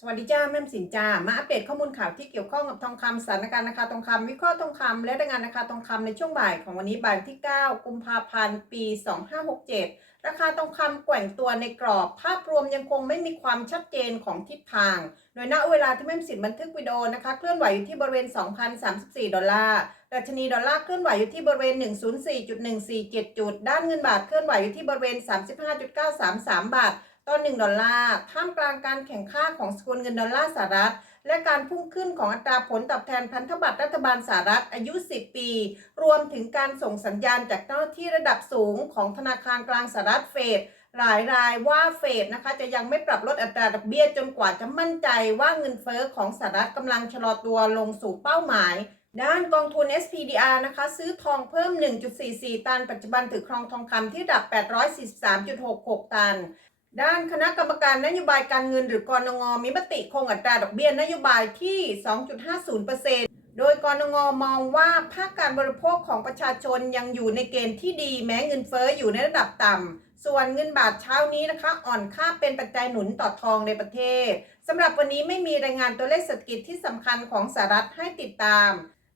สวัสดีจ้าแม่มสินจ้ามาอัปเดตข้อมูลข่าวที่เกี่ยวข้องกับทองคำสถานการณ์ราคาทองคำวิเคราะห์ทองคำและรายงานราคาทองคำในช่วงบ่ายของวันนี้บ่ายที่ 9 กุมภาพันธ์ปี 2567 ราคาทองคำแกว่งตัวในกรอบ ภาพรวมยังคงไม่มีความชัดเจนของทิศทาง โดยณเวลาที่แม่มสินบันทึกวิดีโอนะคะเคลื่อนไหวอยู่ที่บริเวณ 2,034 ดอลลาร์ดัชนีดอลลาร์เคลื่อนไหวอยู่ที่บริเวณ 104.147 จุด ด้านเงินบาทเคลื่อนไหวอยู่ที่บริเวณ 35.933 บาท ต่อ1ดอลลาร์ท่ามกลางการแข่งข้าของสกุลเงินดอลลาร์สหรัฐ และการพุ่งขึ้นของอัตราผลตอบแทนพันธบัตรรัฐบาลสหรัฐอายุ 10 ปี รวมถึงการส่งสัญญาณจากเจ้าหน้าที่ระดับสูงของธนาคารกลางสหรัฐเฟดหลายรายว่าเฟดนะคะจะยังไม่ปรับลดอัตราดอกเบี้ยจนกว่าจะมั่นใจว่าเงินเฟอ้อของสหรัฐกำลังชะลอตัวลงสู่เป้าหมาย ด้านกองทุน SPDR นะคะ ซื้อทองเพิ่ม 1.44 ตัน ปัจจุบันถือครองทองคำที่ระดับ 843.66 ตัน ด้านคณะกรรมการนโยบายการเงินหรือกรงงมีมติคงอัตราดอกเบี้ยนโยบายที่ 2.50%โดยกรงงมองว่าภาคการบริโภคของประชาชนยังอยู่ในเกณฑ์ที่ดีแม้เงินเฟ้ออยู่ในระดับต่ำ ส่วนเงินบาทเช้านี้นะคะ อ่อนค่าเป็นปัจจัยหนุนต่อทองในประเทศสำหรับวันนี้ไม่มีรายงานตัวเลขเศรษฐกิจที่สำคัญของสหรัฐให้ติดตาม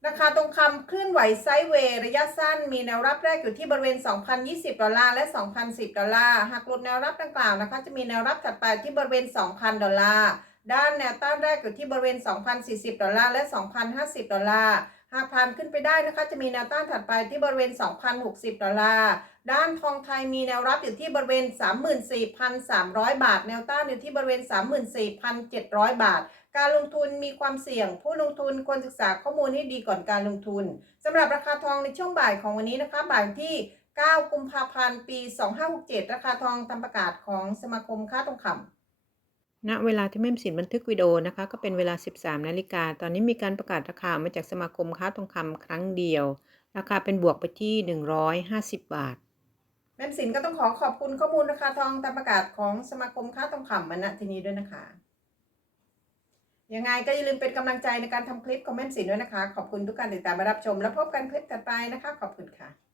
ราคาทองคำเคลื่อนไหวไซด์เวย์ระยะสั้น มีแนวรับแรกอยู่ที่บริเวณ 2,020 ดอลลาร์และ 2,010 ดอลลาร์ หากหลุดแนวรับดังกล่าวนะคะ จะมีแนวรับถัดไปที่บริเวณ 2,000 ดอลลาร์ ด้านแนวต้านแรกอยู่ที่บริเวณ 2,040 ดอลลาร์และ 2,050 ดอลลาร์ หากผ่านขึ้นไปได้นะคะจะมีแนวต้านถัดไปที่บริเวณ 2,060 ดอลลาร์ ด้านทองไทยมีแนวรับอยู่ที่บริเวณ 34,300 บาท แนวต้านอยู่ที่บริเวณ 34,700 บาท การลงทุนมีความเสี่ยง ผู้ลงทุนควรศึกษาข้อมูลให้ดีก่อนการลงทุนสำหรับราคาทองในช่วงบ่ายของวันนี้นะคะบ่ายที่ 9 กุมภาพันธ์ ปี 2567 ราคาทองตามประกาศของสมาคมค้าทองคำ ณเวลาที่แม่มสินบันทึกวิดีโอนะคะ ก็เป็นเวลา 13 นาฬิกา ตอนนี้มีการประกาศราคามาจากสมาคมค้าทองคำครั้งเดียว ราคาเป็นบวกไปที่ 150 บาท แม่มสินก็ต้องขอขอบคุณข้อมูลราคาทองตามประกาศของสมาคมค้าทองคำมาณที่นี้ด้วยนะคะ ยังไงก็อย่าลืมเป็นกำลังใจในการทำคลิปของแม่มสินด้วยนะคะ ขอบคุณทุกการติดตามมารับชม แล้วพบกันคลิปถัดไปนะคะ ขอบคุณค่ะ